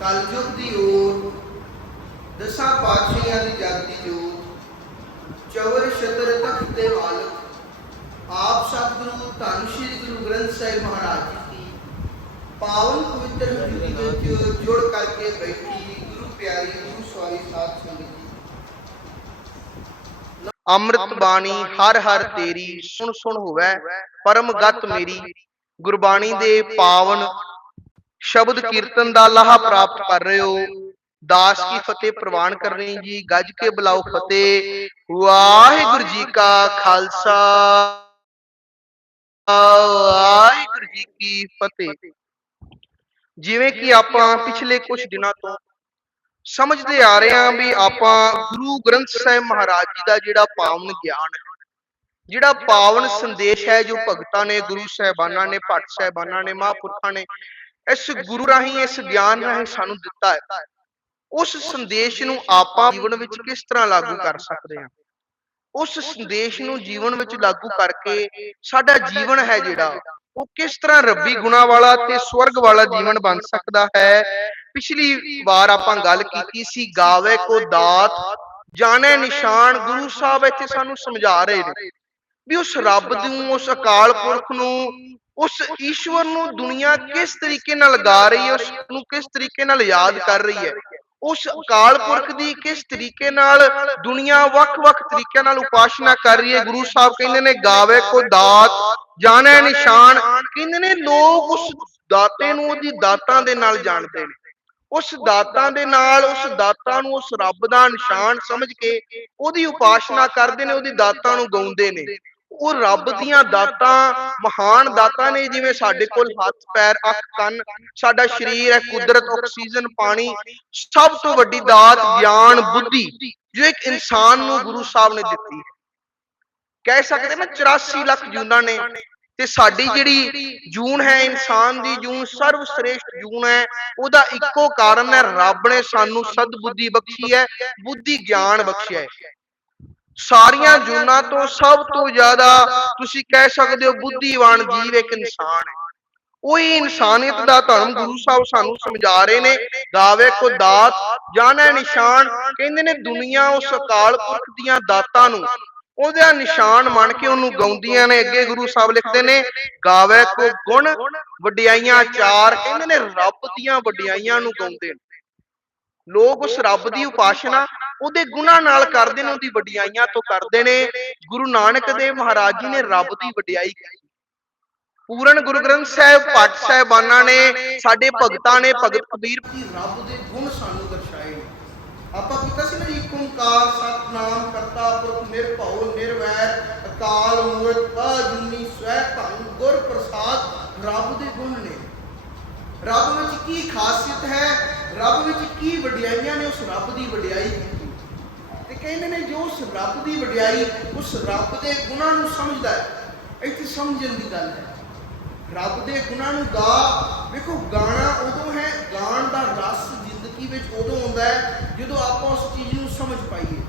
ਕਲਯੁਗ ਦੀ ਓਰ, ਦਸਾਂ ਪਾਤਸ਼ਾਹਾਂ ਦੀ ਜਾਤੀ ਜੋਤ, ਚਵਰ ਛਤਰ ਤਖਤ ਦੇ ਮਾਲਕ, ਆਪ ਸਤਿਗੁਰੂ, ਧੰਨ ਸ਼੍ਰੀ ਗੁਰੂ ਗ੍ਰੰਥ ਸਾਹਿਬ ਮਹਾਰਾਜ ਜੀ ਦੀ। ਪਾਵਨ ਪਵਿੱਤਰ ਹਜ਼ੂਰੀ ਵਿੱਚ ਜੁੜ ਕਰਕੇ ਬੈਠੀ ਗੁਰੂ ਪਿਆਰੀ ਗੁਰੂ ਸਵਾਰੀ ਸਾਧ ਸੰਗਤ ਜੀ। ਅੰਮ੍ਰਿਤ ਬਾਣੀ ਹਰ ਹਰ ਤੇਰੀ ਸੁਣ ਸੁਣ ਹੋਵੇ, ਪਰਮ ਗਤ ਮੇਰੀ, ਗੁਰਬਾਣੀ ਦੇ ਪਾਵਨ ਸ਼ਬਦ ਕੀਰਤਨ ਦਾ ਲਾਹਾ ਪ੍ਰਾਪਤ ਕਰ ਰਹੇ ਹੋ। ਦਾਸ ਕੀ ਫਤਿਹ ਪ੍ਰਵਾਨ ਕਰਨੀ ਜੀ। ਗੱਜ ਕੇ ਬੁਲਾਓ ਫਤਿਹ। ਵਾਹਿਗੁਰੂ ਜੀ ਕਾ ਖਾਲਸਾ। ਵਾਹਿਗੁਰੂ ਜੀ ਕੀ ਫਤਿਹ। ਜਿਵੇਂ ਕਿ ਆਪਾਂ ਪਿਛਲੇ ਕੁਝ ਦਿਨਾਂ ਤੋਂ ਸਮਝਦੇ ਆ ਰਹੇ ਹਾਂ ਵੀ ਆਪਾਂ ਗੁਰੂ ਗ੍ਰੰਥ ਸਾਹਿਬ ਮਹਾਰਾਜ ਜੀ ਦਾ ਜਿਹੜਾ ਪਾਵਨ ਗਿਆਨ ਹੈ। ਜਿਹੜਾ ਪਾਵਨ ਸੰਦੇਸ਼ ਹੈ ਜੋ ਭਗਤਾਂ ਨੇ ਗੁਰੂ ਸਾਹਿਬਾਨਾਂ ਨੇ ਭੱਟ ਸਾਹਿਬਾਨਾਂ ਨੇ ਮਹਾਂਪੁਰਖਾਂ ਨੇ ਇਸ ਗੁਰੂ ਰਾਹੀਂ, ਇਸ ਗਿਆਨ ਰਾਹੀਂ ਸਾਨੂੰ ਦਿੱਤਾ ਹੈ। ਉਸ ਸੰਦੇਸ਼ ਨੂੰ ਆਪਾਂ ਜੀਵਨ ਵਿੱਚ ਕਿਸ ਤਰ੍ਹਾਂ ਲਾਗੂ ਕਰ ਸਕਦੇ ਹਾਂ? ਉਸ ਸੰਦੇਸ਼ ਨੂੰ ਜੀਵਨ ਵਿੱਚ ਲਾਗੂ ਕਰਕੇ ਸਾਡਾ ਜੀਵਨ ਹੈ ਜਿਹੜਾ, ਉਹ ਕਿਸ ਤਰ੍ਹਾਂ ਰੱਬੀ ਗੁਣਾ ਵਾਲਾ ਤੇ ਸਵਰਗ ਵਾਲਾ ਜੀਵਨ ਬਣ ਸਕਦਾ ਹੈ? ਪਿਛਲੀ ਵਾਰ ਆਪਾਂ ਗੱਲ ਕੀਤੀ ਸੀ, ਗਾਵੇ ਕੋ ਦਾਤ, ਜਾਣੇ ਨਿਸ਼ਾਨ, ਗੁਰੂ ਸਾਹਿਬ ਇੱਥੇ ਸਾਨੂੰ ਸਮਝਾ ਰਹੇ ਨੇ ਵੀ ਉਸ ਰੱਬ ਨੂੰ, ਉਸ ਅਕਾਲ ਪੁਰਖ ਨੂੰ ਉਸ ਈਸ਼ਵਰ ਨੂੰ ਦੁਨੀਆ ਕਿਸ ਤਰੀਕੇ ਨਾਲ ਗਾ ਰਹੀ ਹੈ ਉਸ ਨੂੰ ਕਿਸ ਤਰੀਕੇ ਨਾਲ ਯਾਦ ਕਰ ਰਹੀ ਹੈ? ਉਸ ਅਕਾਲ ਪੁਰਖ ਦੀ ਕਿਸ ਤਰੀਕੇ ਨਾਲ ਦੁਨੀਆ ਵੱਖ-ਵੱਖ ਤਰੀਕਿਆਂ ਨਾਲ ਉਪਾਸ਼ਨਾ ਕਰ ਰਹੀ ਹੈ? ਗੁਰੂ ਸਾਹਿਬ ਕਹਿੰਦੇ ਨੇ ਗਾਵੇ ਕੋ ਦਾਤ ਜਾਣੇ ਨਿਸ਼ਾਨ। ਕਹਿੰਦੇ ਨੇ ਲੋਕ ਉਸ ਦਾਤੇ ਨੂੰ ਉਹਦੀ ਦਾਤਾਂ ਦੇ ਨਾਲ ਜਾਣਦੇ ਨੇ। ਉਸ ਦਾਤਾਂ ਦੇ ਨਾਲ ਉਸ ਦਾਤਾਂ ਨੂੰ ਉਸ ਰੱਬ ਦਾ ਨਿਸ਼ਾਨ ਸਮਝ ਕੇ ਉਹਦੀ ਉਪਾਸ਼ਨਾ ਕਰਦੇ ਨੇ ਉਹਦੀ ਦਾਤਾਂ ਨੂੰ। ਗਾਉਂਦੇ ਨੇ। ਉਹ ਰੱਬ ਦੀਆਂ ਦਾਤਾਂ, ਮਹਾਨ ਦਾਤਾਂ ਨੇ ਜਿਵੇਂ ਸਾਡੇ ਕੋਲ ਹੱਥ, ਪੈਰ, ਅੱਖ, ਕੰਨ, ਸਾਡਾ ਸਰੀਰ ਹੈ, ਕੁਦਰਤ, ਆਕਸੀਜਨ, ਪਾਣੀ, ਸਭ ਤੋਂ ਵੱਡੀ ਦਾਤ, ਗਿਆਨ, ਬੁੱਧੀ, ਜੋ ਇੱਕ ਇਨਸਾਨ ਨੂੰ ਗੁਰੂ ਸਾਹਿਬ ਨੇ ਦਿੱਤੀ ਹੈ। ਕਹਿ ਸਕਦੇ ਨਾ 84 ਲੱਖ ਜੂਨਾਂ ਨੇ ਤੇ ਸਾਡੀ ਜਿਹੜੀ ਜੂਨ ਹੈ, ਇਨਸਾਨ ਦੀ ਜੂਨ ਸਰਵ ਸ੍ਰੇਸ਼ਟ ਜੂਨ ਹੈ, ਉਹਦਾ ਇੱਕੋ ਕਾਰਨ ਹੈ, ਰੱਬ ਨੇ ਸਾਨੂੰ ਸਦ ਬੁੱਧੀ ਬਖਸ਼ੀ ਹੈ, ਬੁੱਧੀ ਗਿਆਨ ਬਖਸ਼ਿਆ ਹੈ। ਸਾਰੀਆਂ ਜੂਨਾਂ ਤੋਂ ਸਭ ਤੋਂ ਜ਼ਿਆਦਾ ਤੁਸੀਂ ਕਹਿ ਸਕਦੇ ਹੋ ਬੁੱਧੀਵਾਨ ਜੀਵ ਇੱਕ ਇਨਸਾਨ ਹੈ। ਉਹੀ ਇਨਸਾਨੀਅਤ ਦਾ ਧਰਮ ਗੁਰੂ ਸਾਹਿਬ ਸਾਨੂੰ ਸਮਝਾ ਰਹੇ ਨੇ ਗਾਵੇ ਕੋ ਦਾਤ, ਜਾਣੈ ਨਿਸ਼ਾਨ, ਕਹਿੰਦੇ ਨੇ ਦੁਨੀਆ ਉਸ ਅਕਾਲ ਪੁਰਖ ਦੀਆਂ ਦਾਤਾਂ ਨੂੰ, ਉਹਦਾ ਨਿਸ਼ਾਨ ਮੰਨ ਕੇ ਉਹਨੂੰ ਗਾਉਂਦੀਆਂ ਨੇ, ਅੱਗੇ ਗੁਰੂ ਸਾਹਿਬ ਲਿਖਦੇ ਨੇ ਗਾਵੇ ਕੋ ਗੁਣ, ਵਡਿਆਈਆਂ ਚਾਰ, ਕਹਿੰਦੇ ਨੇ ਰੱਬ ਦੀਆਂ ਵਡਿਆਈਆਂ ਨੂੰ ਗਾਉਂਦੇ ਨੇ। ਲੋਕ ਉਸ ਰੱਬ ਦੀ ਉਪਾਸ਼ਨਾ ਉਹਦੇ ਗੁਣਾ ਨਾਲ ਕਰਦੇ ਨੇ, ਉਹਦੀ ਵਡਿਆਈਆਂ ਤੋਂ ਕਰਦੇ ਨੇ। ਗੁਰੂ ਨਾਨਕ ਦੇਵ ਮਹਾਰਾਜ ਜੀ ਨੇ ਰੱਬ ਦੀ ਵਡਿਆਈ ਕੀਤੀ। ਪੂਰਨ ਗੁਰੂ ਗ੍ਰੰਥ ਸਾਹਿਬ, ਪਾਠ ਸਾਹਿਬਾਨਾਂ ਨੇ, ਸਾਡੇ ਭਗਤਾਂ ਨੇ, ਭਗਤ ਕਬੀਰ ਦੀ ਰੱਬ ਦੇ ਗੁਣ ਸਾਨੂੰ ਦਰਸਾਏ ਨੇ। ਆਪਾਂ ਕੀਤਾ ਸੀ ਨਾ ਜੀ ਓੰਕਾਰ, ਸਤਨਾਮ, ਕਰਤਾ, ਪੁਰਖ, ਨਿਰਭਉ, ਨਿਰਵੈਰ, ਅਕਾਲ ਮੂਰਤ ਅਜੂਨੀ, ਸਵੈ ਭੰਗ ਗੁਰ ਪ੍ਰਸਾਦ, ਰੱਬ ਦੇ ਗੁਣ ਨੇ। ਰੱਬ ਵਿੱਚ ਕੀ ਖਾਸੀਅਤ ਹੈ? ਰੱਬ ਵਿੱਚ ਕੀ ਵਡਿਆਈਆਂ ਨੇ? ਉਸ ਰੱਬ ਦੀ ਵਡਿਆਈ ਕੀਤੀ। ਤੇ ਕਹਿੰਦੇ ਨੇ ਜੋ ਉਸ ਰੱਬ ਦੀ ਵਡਿਆਈ ਉਸ ਰੱਬ ਦੇ ਗੁਣਾਂ ਨੂੰ ਸਮਝਦਾ ਹੈ, ਇੱਥੇ ਸਮਝਣ ਦੀ ਗੱਲ ਹੈ। ਰੱਬ ਦੇ ਗੁਣਾਂ ਨੂੰ ਗਾ, ਵੇਖੋ ਗਾਣਾ ਉਦੋਂ ਹੈ, ਗਾਣ ਦਾ ਰਸ ਜ਼ਿੰਦਗੀ ਵਿੱਚ ਉਦੋਂ ਆਉਂਦਾ ਹੈ ਜਦੋਂ ਆਪਾਂ ਉਸ ਚੀਜ਼ ਨੂੰ ਸਮਝ ਪਾਈਏ।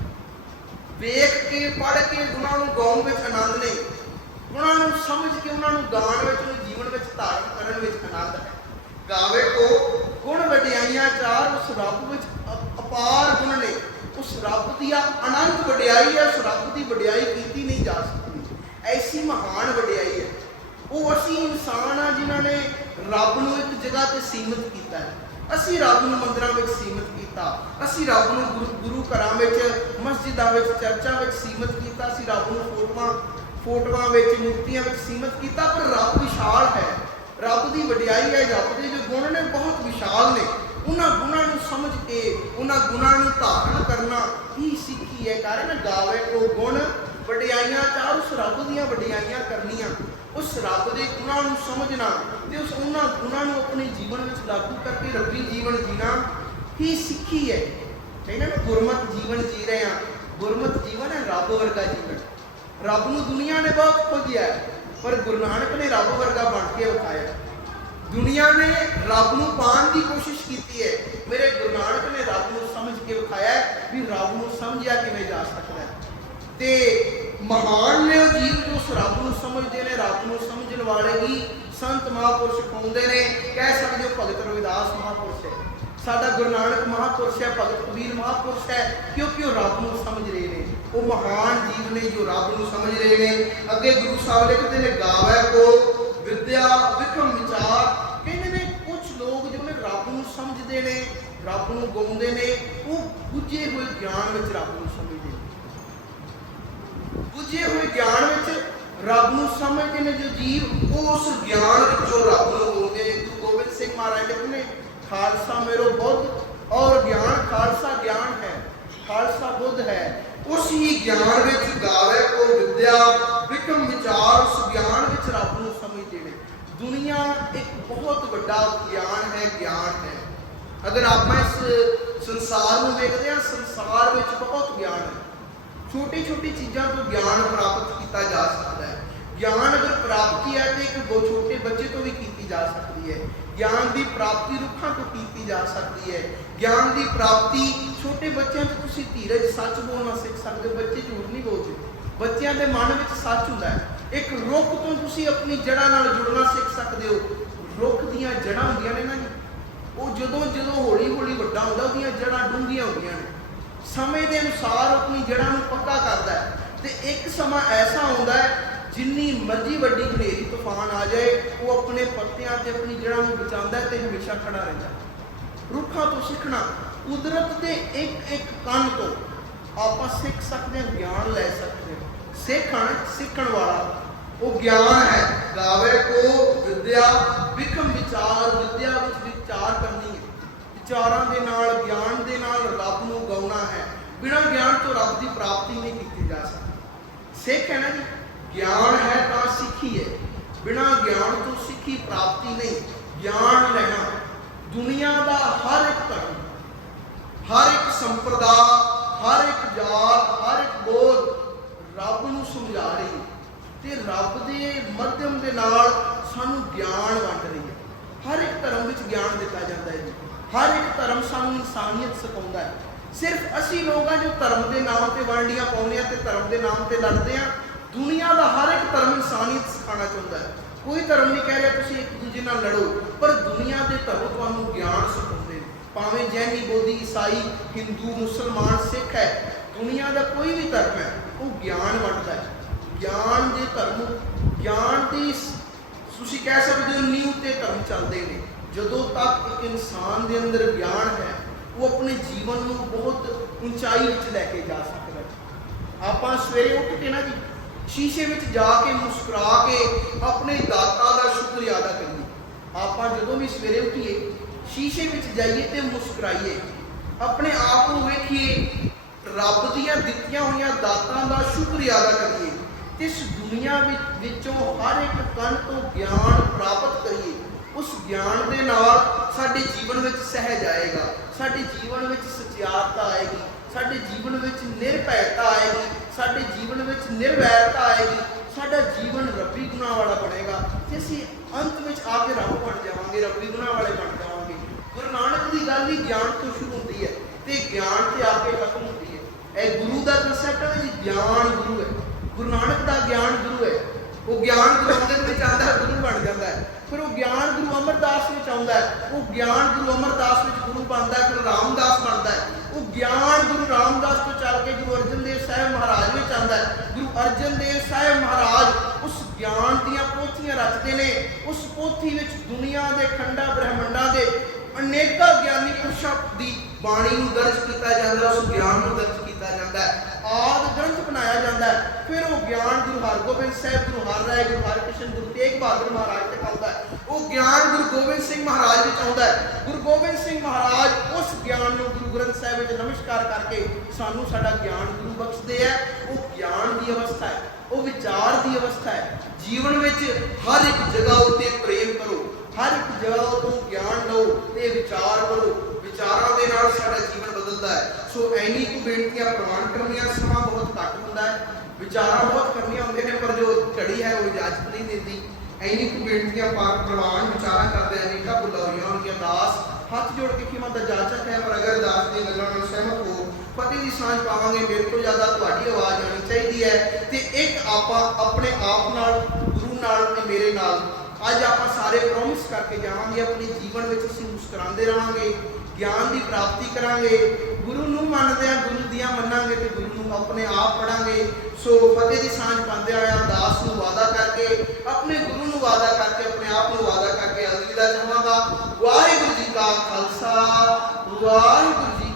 ਵੇਖ ਕੇ, ਪੜ੍ਹ ਕੇ ਗੁਣਾਂ ਨੂੰ ਗਾਉਣ ਵਿੱਚ ਆਨੰਦ ਨਹੀਂ। ਗੁਣਾਂ ਨੂੰ ਸਮਝ ਕੇ ਉਹਨਾਂ ਨੂੰ ਗਾਣ ਵਿੱਚ, ਉਹਨੂੰ ਜੀਵਨ ਵਿੱਚ ਧਾਰਨ ਕਰਨ ਵਿੱਚ ਆਨੰਦ ਹੈ। ਗਾਵੇ ਕੋ ਗੁਣ ਵਡਿਆਈਆਂ ਚਾਰ ਉਸ ਰੱਬ ਵਿੱਚ ਅਪਾਰ ਗੁਣ ਨੇ। ਉਸ ਰੱਬ ਦੀ ਅਨੰਤ ਵਡਿਆਈ ਹੈ, ਉਸ ਰੱਬ ਦੀ ਵਡਿਆਈ ਕੀਤੀ ਨਹੀਂ ਜਾ ਸਕਦੀ। ਐਸੀ ਮਹਾਨ ਵਡਿਆਈ ਹੈ। ਉਹ ਅਸੀਂ ਇਨਸਾਨ ਆ ਜਿਨ੍ਹਾਂ ਨੇ ਰੱਬ ਨੂੰ ਇੱਕ ਜਗ੍ਹਾ ਤੇ ਸੀਮਿਤ ਕੀਤਾ ਹੈ। ਅਸੀਂ ਰੱਬ ਨੂੰ ਮੰਦਰਾਂ ਵਿੱਚ ਸੀਮਿਤ ਕੀਤਾ। ਅਸੀਂ ਰੱਬ ਨੂੰ ਗੁਰੂ ਗੁਰੂ ਘਰਾਂ ਵਿੱਚ, ਮਸਜਿਦਾਂ ਵਿੱਚ, ਚਰਚਾਂ ਵਿੱਚ ਸੀਮਿਤ ਕੀਤਾ। ਅਸੀਂ ਰੱਬ ਨੂੰ ਫੋਟੋਆਂ ਫੋਟੋਆਂ ਵਿੱਚ, ਮੂਰਤੀਆਂ ਵਿੱਚ ਸੀਮਿਤ ਕੀਤਾ। ਪਰ ਰੱਬ ਵਿਸ਼ਾਲ ਹੈ। ਰੱਬ ਦੀ ਵਡਿਆਈ ਹੈ। ਰੱਬ ਦੇ ਜੋ ਗੁਣ ਨੇ, ਬਹੁਤ ਵਿਸ਼ਾਲ ਨੇ। ਉਹਨਾਂ ਗੁਣਾਂ ਸਮਝ ਕੇ ਉਹਨਾਂ ਗੁਣਾਂ ਨੂੰ ਧਾਰਨ ਕਰਨਾ ਹੀ ਸਿੱਖੀ ਹੈ। ਕਾਰਨ ਗਾਵੇ ਕੋ ਗੁਣ ਵਡਿਆਈਆਂ ਚਾਰ, ਉਸ ਰੱਬ ਦੀਆਂ ਵਡਿਆਈਆਂ ਕਰਨੀਆਂ। ਉਸ ਰੱਬ ਦੇ ਗੁਣਾਂ ਨੂੰ ਸਮਝਣਾ ਤੇ ਉਸ ਉਹਨਾਂ ਗੁਣਾਂ ਨੂੰ ਆਪਣੇ ਜੀਵਨ ਵਿੱਚ ਲਾਗੂ ਕਰਕੇ ਰੱਬੀ ਜੀਵਨ ਜੀਣਾ ਹੀ ਸਿੱਖੀ ਹੈ। ਕਹਿੰਦੇ ਨਾ ਗੁਰਮਤ ਜੀਵਨ ਜੀ ਰਹੇ ਹਾਂ। ਗੁਰਮਤ ਜੀਵਨ ਹੈ ਰੱਬ ਵਰਗਾ ਜੀਵਨ। ਰੱਬ ਨੂੰ ਦੁਨੀਆ ਨੇ ਬਹੁਤ ਖੋਜਿਆ ਪਰ ਗੁਰੂ ਨਾਨਕ ਨੇ ਰੱਬ ਵਰਗਾ ਬਣ ਕੇ ਵਿਖਾਇਆ। ਦੁਨੀਆ ਨੇ ਰੱਬ ਨੂੰ ਪਾਣ ਦੀ ਕੋਸ਼ਿਸ਼ ਕੀਤੀ ਹੈ। ਮੇਰੇ ਗੁਰੂ ਨਾਨਕ ਨੇ ਰੱਬ ਨੂੰ ਸਮਝ ਕੇ ਵਿਖਾਇਆ ਵੀ ਰੱਬ ਨੂੰ ਸਮਝਿਆ ਕਿਵੇਂ ਜਾ ਸਕਦਾ ਹੈ। ਤੇ ਮਹਾਨ ਨੇ ਉਹ ਜੀਵ ਜੋ ਉਸ ਰੱਬ ਨੂੰ ਸਮਝਦੇ ਨੇ, ਰੱਬ ਨੂੰ ਸਮਝਣ ਵਾਲੇ ਹੀ ਸੰਤ ਮਹਾਪੁਰਸ਼ ਪਾਉਂਦੇ ਨੇ। ਕਹਿ ਸਕਦੇ ਹੋ ਭਗਤ ਰਵਿਦਾਸ ਮਹਾਪੁਰਸ਼ ਹੈ। ਸਾਡਾ ਗੁਰੂ ਨਾਨਕ ਮਹਾਪੁਰਸ਼ ਹੈ, ਭਗਤ ਕਬੀਰ ਮਹਾਪੁਰਸ਼ ਹੈ, ਕਿਉਂਕਿ ਉਹ ਰੱਬ ਨੂੰ ਸਮਝ ਰਹੇ ਨੇ। ਉਹ ਮਹਾਨ ਜੀਵ ਨੇ ਜੋ ਰੱਬ ਨੂੰ ਸਮਝ ਰਹੇ ਨੇ। ਅੱਗੇ ਗੁਰੂ ਸਾਹਿਬ ਲਿਖਦੇ ਨੇ, ਗਾਵੇ ਕੋ ਵਿਦਿਆ ਵਿਕਰਮ ਵਿਚਾਰ। ਕਹਿੰਦੇ ਨੇ ਕੁਝ ਲੋਕ ਜੋ ਨੇ ਰੱਬ ਨੂੰ ਸਮਝਦੇ ਨੇ, ਰੱਬ ਨੂੰ ਗਾਉਂਦੇ ਨੇ, ਉਹ ਬੁੱਝੇ ਹੋਏ ਗਿਆਨ ਵਿੱਚ ਰੱਬ ਨੂੰ ਸਮਝਦੇ ਨੇ। ਬੁੱਝੇ ਹੋਏ ਗਿਆਨ ਵਿੱਚ ਰੱਬ ਨੂੰ ਸਮਝਦੇ ਨੇ ਜੋ ਜੀਵ, ਉਸ ਗਿਆਨ ਵਿੱਚੋਂ ਰੱਬ ਨੂੰ ਗਾਉਂਦੇ ਨੇ। ਗੁਰੂ ਗੋਬਿੰਦ ਸਿੰਘ ਮਹਾਰਾਜ ਲਿਖਦੇ ਨੇ ਖਾਲਸਾ ਮੇਰੋ ਬੁੱਧ, ਔਰ ਗਿਆਨ, ਖਾਲਸਾ ਗਿਆਨ ਹੈ, ਖਾਲਸਾ ਬੁੱਧ ਹੈ। ਉਸ ਹੀ ਗਿਆਨ ਵਿੱਚ ਗਾਵੇ ਕੋ ਵਿਦਿਆ ਵਿਕਮ ਵਿਚਾਰ, ਉਸ ਗਿਆਨ ਵਿੱਚ ਰੱਬ ਨੂੰ ਸਮਝਦੇ ਦੁਨੀਆ ਇੱਕ ਬਹੁਤ ਵੱਡਾ ਗਿਆਨ ਹੈ ਗਿਆਨ ਹੈ। ਅਗਰ ਆਪਾਂ ਇਸ ਸੰਸਾਰ ਨੂੰ ਵੇਖਦੇ ਹਾਂ, ਸੰਸਾਰ ਵਿੱਚ ਬਹੁਤ ਗਿਆਨ ਹੈ। ਛੋਟੀ ਛੋਟੀ ਚੀਜ਼ਾਂ ਤੋਂ ਗਿਆਨ ਪ੍ਰਾਪਤ ਕੀਤਾ ਜਾ ਸਕਦਾ ਹੈ। ਗਿਆਨ ਅਗਰ ਪ੍ਰਾਪਤੀ ਹੈ, ਤੇ ਇੱਕ ਬਹੁਤ ਛੋਟੇ ਬੱਚੇ ਤੋਂ ਵੀ ਕੀਤੀ ਜਾ ਸਕਦੀ ਹੈ। ਗਿਆਨ ਦੀ ਪ੍ਰਾਪਤੀ ਰੁੱਖਾਂ ਤੋਂ ਕੀਤੀ ਜਾ ਸਕਦੀ ਹੈ। ਗਿਆਨ ਦੀ ਪ੍ਰਾਪਤੀ ਛੋਟੇ ਬੱਚਿਆਂ ਤੋਂ ਤੁਸੀਂ ਧੀਰਜ ਸੱਚ ਬੋਲਣਾ ਸਿੱਖ ਸਕਦੇ ਹੋ। ਬੱਚੇ ਝੂਠ ਨਹੀਂ ਬੋਲਦੇ। ਬੱਚਿਆਂ ਦੇ ਮਨ ਵਿੱਚ ਸੱਚ ਹੁੰਦਾ ਹੈ। ਇੱਕ ਰੁੱਖ ਤੋਂ ਤੁਸੀਂ ਆਪਣੀ ਜੜ੍ਹਾਂ ਨਾਲ ਜੁੜਨਾ ਸਿੱਖ ਸਕਦੇ ਹੋ। ਰੁੱਖ ਦੀਆਂ ਜੜ੍ਹਾਂ ਹੁੰਦੀਆਂ ਨੇ ਨਾ ਜੀ। ਉਹ ਜਦੋਂ ਜਦੋਂ ਹੌਲੀ ਹੌਲੀ ਵੱਡਾ ਹੁੰਦਾ, ਉਹਦੀਆਂ ਜੜ੍ਹਾਂ ਡੂੰਘੀਆਂ ਹੁੰਦੀਆਂ ਨੇ। ਸਮੇਂ ਦੇ ਅਨੁਸਾਰ ਆਪਣੀ ਜੜ੍ਹਾਂ ਨੂੰ ਪੱਕਾ ਕਰਦਾ ਹੈ। ਤੇ ਇੱਕ ਸਮਾਂ ਐਸਾ ਆਉਂਦਾ ਹੈ, ਜਿੰਨੀ ਮਰਜ਼ੀ ਵੱਡੀ ਹਨੇਰੀ ਤੂਫਾਨ ਆ ਜਾਏ, ਉਹ ਆਪਣੇ ਪੱਤਿਆਂ ਤੇ ਆਪਣੀ ਜੜ੍ਹਾਂ ਨੂੰ ਬਚਾਉਂਦਾ ਹੈ ਤੇ ਹਮੇਸ਼ਾ ਖੜਾ ਰਹਿੰਦਾ ਰੁੱਖਾਂ ਤੋਂ ਸਿੱਖਣਾ, ਕੁਦਰਤ ਦੇ ਇੱਕ ਇੱਕ ਕਣ ਤੋਂ ਆਪਾਂ ਸਿੱਖ ਸਕਦੇ ਹਾਂ, ਗਿਆਨ ਲੈ ਸਕਦੇ ਹਾਂ। ਸਿੱਖਣ ਸਿੱਖਣ ਵਾਲਾ। ਉਹ ਗਿਆਨ ਹੈ, ਗਾਵੇ ਕੋ ਵਿਦਿਆ ਵਿਕਮ ਵਿਚਾਰ, ਵਿਦਿਆ ਵਿੱਚ ਵਿਚਾਰ ਕਰਨੀ ਹੈ। ਵਿਚਾਰਾਂ ਦੇ ਨਾਲ, ਗਿਆਨ ਦੇ ਨਾਲ ਰੱਬ ਨੂੰ ਗਾਉਣਾ ਹੈ। ਬਿਨਾਂ ਗਿਆਨ ਤੋਂ ਰੱਬ ਦੀ ਪ੍ਰਾਪਤੀ ਨਹੀਂ ਕੀਤੀ ਜਾ ਸਕਦੀ। ਸਿੱਖ ਹੈ ਨਾ ਜੀ? ਗਿਆਨ ਹੈ ਤਾਂ ਸਿੱਖੀ ਹੈ। ਬਿਨਾਂ ਗਿਆਨ ਤੋਂ ਸਿੱਖੀ ਪ੍ਰਾਪਤੀ ਨਹੀਂ। ਗਿਆਨ ਲੈਣਾ ਦੁਨੀਆ ਦਾ ਹਰ ਇੱਕ ਧਰਮ, ਹਰ ਇੱਕ ਸੰਪਰਦਾ, ਹਰ ਇੱਕ ਜਾਤ ਹਰ ਇੱਕ ਬੋਧ ਰੱਬ ਨੂੰ ਸਮਝਾ ਰਹੀ ਹੈ ਤੇ ਰੱਬ ਦੇ ਮਾਧਿਅਮ ਦੇ ਨਾਲ ਸਾਨੂੰ ਗਿਆਨ ਵੰਡ ਰਹੀ ਹੈ। ਹਰ ਇੱਕ ਧਰਮ ਵਿੱਚ ਗਿਆਨ ਦਿੱਤਾ ਜਾਂਦਾ ਹੈ ਜੀ। ਹਰ ਇੱਕ ਧਰਮ ਸਾਨੂੰ ਇਨਸਾਨੀਅਤ ਸਿਖਾਉਂਦਾ ਹੈ। ਸਿਰਫ ਅਸੀਂ ਲੋਕ ਆ ਜੋ ਧਰਮ ਦੇ ਨਾਮ ਤੇ ਵੰਡੀਆਂ ਪਾਉਂਦੇ ਆ ਤੇ ਧਰਮ ਦੇ ਨਾਮ ਤੇ ਲੜਦੇ ਆ, ਦੁਨੀਆ ਦਾ ਹਰ ਇੱਕ ਧਰਮ ਇਨਸਾਨੀਅਤ ਸਿਖਾਉਣਾ ਚਾਹੁੰਦਾ ਹੈ। ਕੋਈ ਧਰਮ ਨਹੀਂ ਕਹਿ ਰਿਹਾ ਤੁਸੀਂ ਇੱਕ ਦੂਜੇ ਨਾਲ ਲੜੋ, ਪਰ ਦੁਨੀਆ ਦੇ ਧਰਮ ਤੁਹਾਨੂੰ ਗਿਆਨ ਸਿਖਾਉਂਦੇ ਨੇ। ਭਾਵੇਂ ਜੈਨੀ, ਬੋਧੀ, ਈਸਾਈ, ਹਿੰਦੂ, ਮੁਸਲਮਾਨ, ਸਿੱਖ ਹੈ, ਦੁਨੀਆ ਦਾ ਕੋਈ ਵੀ ਧਰਮ ਹੈ ਉਹ ਗਿਆਨ ਵੰਡਦਾ ਹੈ। ਗਿਆਨ ਦੇ ਧਰਮ, ਗਿਆਨ ਦੀ ਤੁਸੀਂ ਕਹਿ ਸਕਦੇ ਹੋ ਨੀਂਹ ਤੇ ਧਰਮ ਚੱਲਦੇ ਨੇ। ਜਦੋਂ ਤੱਕ ਇੱਕ ਇਨਸਾਨ ਦੇ ਅੰਦਰ ਗਿਆਨ ਹੈ, ਉਹ ਆਪਣੇ ਜੀਵਨ ਨੂੰ ਬਹੁਤ ਉਚਾਈ ਵਿੱਚ ਲੈ ਕੇ ਜਾ ਸਕਦਾ ਹੈ। ਆਪਾਂ ਸਵੇਰੇ ਉੱਠ ਕੇ ਨਾ ਜੀ, ਸ਼ੀਸ਼ੇ ਵਿੱਚ ਜਾ ਕੇ ਮੁਸਕਰਾ ਕੇ ਆਪਣੇ ਦਾਤਾ ਦਾ ਸ਼ੁਕਰ ਅਦਾ ਕਰੀਏ। ਆਪਾਂ ਜਦੋਂ ਵੀ ਸਵੇਰੇ ਉੱਠੀਏ, ਸ਼ੀਸ਼ੇ ਵਿੱਚ ਜਾਈਏ ਤੇ ਮੁਸਕਰਾਈਏ। ਆਪਣੇ ਆਪ ਨੂੰ ਵੇਖੀਏ ਰੱਬ ਦੀਆਂ ਦਿੱਤੀਆਂ ਹੋਈਆਂ ਦਾਤਾਂ ਦਾ ਸ਼ੁਕਰੀਆ ਅਦਾ ਕਰੀਏ। ਤੇ ਇਸ ਦੁਨੀਆ ਵਿੱਚ, ਵਿੱਚੋਂ ਹਰ ਇੱਕ ਕਣ ਤੋਂ ਗਿਆਨ ਪ੍ਰਾਪਤ ਕਰੀਏ। ਉਸ ਗਿਆਨ ਦੇ ਨਾਲ ਸਾਡੇ ਜੀਵਨ ਵਿੱਚ ਸਹਿਜ ਆਏਗਾ। ਸਾਡੇ ਜੀਵਨ ਵਿੱਚ ਸਚਿਆਰਤਾ ਆਏਗੀ। ਸਾਡੇ ਜੀਵਨ ਵਿੱਚ ਨਿਰਭੈਤਾ ਆਏਗੀ। ਸਾਡੇ ਜੀਵਨ ਵਿੱਚ ਨਿਰਵੈਰਤਾ ਆਏਗੀ। ਸਾਡਾ ਜੀਵਨ ਰੱਬੀ ਗੁਨਾਹ ਵਾਲਾ ਬਣੇਗਾ। ਤੇ ਅਸੀਂ ਅੰਤ ਵਿੱਚ ਆ ਕੇ ਰੱਬ ਬਣ ਜਾਵਾਂਗੇ, ਰੱਬੀ ਗੁਨਾਹ ਵਾਲੇ ਬਣ ਜਾਵਾਂਗੇ। ਗੁਰੂ ਨਾਨਕ ਦੀ ਗੱਲ ਹੀ ਗਿਆਨ ਤੋਂ ਸ਼ੁਰੂ ਹੁੰਦੀ ਹੈ। ਤੇ ਗਿਆਨ ਤੇ ਆ ਕੇ ਖਤਮ ਹੁੰਦੀ ਹੈ ਇਹ ਗੁਰੂ ਦਾ ਕਨਸੈਪਟ ਹੈ ਜੀ, ਗਿਆਨ ਗੁਰੂ ਹੈ। ਗੁਰੂ ਨਾਨਕ ਦਾ ਗਿਆਨ ਗੁਰੂ ਹੈ। ਉਹ ਗਿਆਨ ਗੁਰੂ ਅੰਗਦ ਵਿੱਚ ਆਉਂਦਾ ਗੁਰੂ ਬਣ ਜਾਂਦਾ ਹੈ। ਫਿਰ ਉਹ ਗਿਆਨ ਗੁਰੂ ਅਮਰਦਾਸ ਵਿੱਚ ਆਉਂਦਾ ਹੈ। ਉਹ ਗਿਆਨ ਗੁਰੂ ਅਮਰਦਾਸ ਵਿੱਚ ਗੁਰੂ ਬਣਦਾ ਹੈ, ਫਿਰ ਰਾਮਦਾਸ ਬਣਦਾ ਹੈ। ਉਹ ਗਿਆਨ ਗੁਰੂ ਰਾਮਦਾਸ ਤੋਂ ਚੱਲ ਕੇ ਗੁਰੂ ਅਰਜਨ ਦੇਵ ਸਾਹਿਬ ਮਹਾਰਾਜ ਵਿੱਚ ਆਉਂਦਾ ਹੈ। ਗੁਰੂ ਅਰਜਨ ਦੇਵ ਸਾਹਿਬ ਮਹਾਰਾਜ ਉਸ ਗਿਆਨ ਦੀਆਂ ਪੋਥੀਆਂ ਰਚਦੇ ਨੇ। ਉਸ ਪੋਥੀ ਵਿੱਚ ਦੁਨੀਆ ਦੇ ਖੰਡਾ, ਬ੍ਰਹਿਮੰਡਾਂ ਦੇ ਅਨੇਕਾਂ ਗਿਆਨੀ ਪੁਰਸ਼ਾਂ ਦੀ ਬਾਣੀ ਨੂੰ ਦਰਜ ਕੀਤਾ ਜਾਂਦਾ, ਉਸ ਗਿਆਨ ਨੂੰ ਦਰਜ ਕੀਤਾ ਜਾਂਦਾ ਹੈ। ਆਦ ਗ੍ਰੰਥ ਬਣਾਇਆ ਜਾਂਦਾ ਹੈ। ਫਿਰ ਉਹ ਗਿਆਨ ਗੁਰੂ ਹਰਗੋਬਿੰਦ ਸਾਹਿਬ, ਗੁਰੂ ਹਰਰਾਏ, ਗੁਰੂ ਹਰਕ੍ਰਿਸ਼ਨ, ਗੁਰੂ ਤੇਗ ਬਹਾਦਰ ਮਹਾਰਾਜ ਤੱਕ ਆਉਂਦਾ ਹੈ। ਉਹ ਗਿਆਨ ਗੁਰੂ ਗੋਬਿੰਦ ਸਿੰਘ ਮਹਾਰਾਜ ਵਿੱਚ ਆਉਂਦਾ ਹੈ। ਗੁਰੂ ਗੋਬਿੰਦ ਸਿੰਘ ਮਹਾਰਾਜ ਉਸ ਗਿਆਨ ਨੂੰ ਗੁਰੂ ਗ੍ਰੰਥ ਸਾਹਿਬ ਵਿੱਚ ਨਮਸਕਾਰ ਕਰਕੇ ਸਾਨੂੰ ਸਾਡਾ ਗਿਆਨ ਗੁਰੂ ਬਖਸ਼ਦੇ ਹੈ। ਉਹ ਗਿਆਨ ਦੀ ਅਵਸਥਾ ਹੈ। ਉਹ ਵਿਚਾਰ ਦੀ ਅਵਸਥਾ ਹੈ। ਜੀਵਨ ਵਿੱਚ ਹਰ ਇੱਕ ਜਗ੍ਹਾ ਉੱਤੇ ਪ੍ਰੇਮ ਕਰੋ। ਹਰ ਇੱਕ ਜਗ੍ਹਾ ਤੋਂ ਗਿਆਨ ਲਓ ਤੇ ਵਿਚਾਰ ਕਰੋ। ਵਿਚਾਰਾਂ ਦੇ ਨਾਲ ਸਾਡਾ ਜੀਵਨ ਬਦਲਦਾ ਹੈ। ਸੋ ਐਨੀ ਕੁ ਬੇਨਤੀਆਂ ਪ੍ਰਵਾਨ ਕਰਨੀਆਂ ਸਮਾਂ ਬਹੁਤ ਘੱਟ ਹੁੰਦਾ ਹੈ। ਵਿਚਾਰਾਂ ਬਹੁਤ ਕਰਨੀਆਂ ਹੁੰਦੇ ਨੇ, ਪਰ ਜੋ ਘੜੀ ਹੈ, ਉਹ ਇਜਾਜ਼ਤ ਨਹੀਂ ਦਿੰਦੀ। ਐਨੀ ਕੁ ਬੇਨਤੀਆਂ ਪਾਰ ਪ੍ਰਵਾਨ ਵਿਚਾਰਾਂ ਕਰਦੇ ਅਨੇਕਾਂ ਬੁਲਾਉਣੀਆਂ ਹੋਣਗੀਆਂ, ਦਾਸ ਹੱਥ ਜੋੜ ਕੇ ਖਿਮਾ ਦਾ ਜਾਚਕ ਹੈ, ਪਰ ਅਗਰ ਦਾਸ ਦੀ ਗੱਲਾਂ ਨਾਲ ਸਹਿਮਤ ਹੋ ਫਤਿਹ ਦੀ ਸਾਂਝ ਪਾਵਾਂਗੇ, ਮੇਰੇ ਤੋਂ ਜ਼ਿਆਦਾ ਤੁਹਾਡੀ ਆਵਾਜ਼ ਆਣੀ ਚਾਹੀਦੀ ਹੈ। ਤੇ ਇੱਕ ਆਪਾਂ ਆਪਣੇ ਆਪ ਨਾਲ, ਗੁਰੂ ਨਾਲ ਤੇ ਮੇਰੇ ਨਾਲ, ਅੱਜ ਆਪਾਂ ਸਾਰੇ ਪ੍ਰੋਮਿਸ ਕਰਕੇ ਜਾਵਾਂਗੇ, ਆਪਣੇ ਜੀਵਨ ਵਿੱਚ ਅਸੀਂ ਮੁਸਕਰਾਉਂਦੇ ਰਹਾਂਗੇ। ਗਿਆਨ ਦੀ ਪ੍ਰਾਪਤੀ ਕਰਾਂਗੇ, ਗੁਰੂ ਨੂੰ ਮੰਨਦੇ ਆ ਗੁਰੂ ਦੀਆਂ ਮੰਨਾਂਗੇ ਤੇ ਗੁਰੂ ਨੂੰ ਆਪਣੇ ਆਪ ਪੜਾਂਗੇ। ਸੋ ਫਤਿਹ ਦੀ ਸਾਂਝ ਪਾਉਂਦੇ ਹੋਏ ਅਰਦਾਸ ਨੂੰ ਵਾਦਾ ਕਰਕੇ, ਆਪਣੇ ਗੁਰੂ ਨੂੰ ਵਾਦਾ ਕਰਕੇ, ਆਪਣੇ ਆਪ ਨੂੰ ਵਾਦਾ ਕਰਕੇ ਅਲਵਿਦਾ ਚਾਹਾਂਗਾ ਵਾਹਿਗੁਰੂ ਜੀ ਕਾ ਖਾਲਸਾ, ਵਾਹਿਗੁਰੂ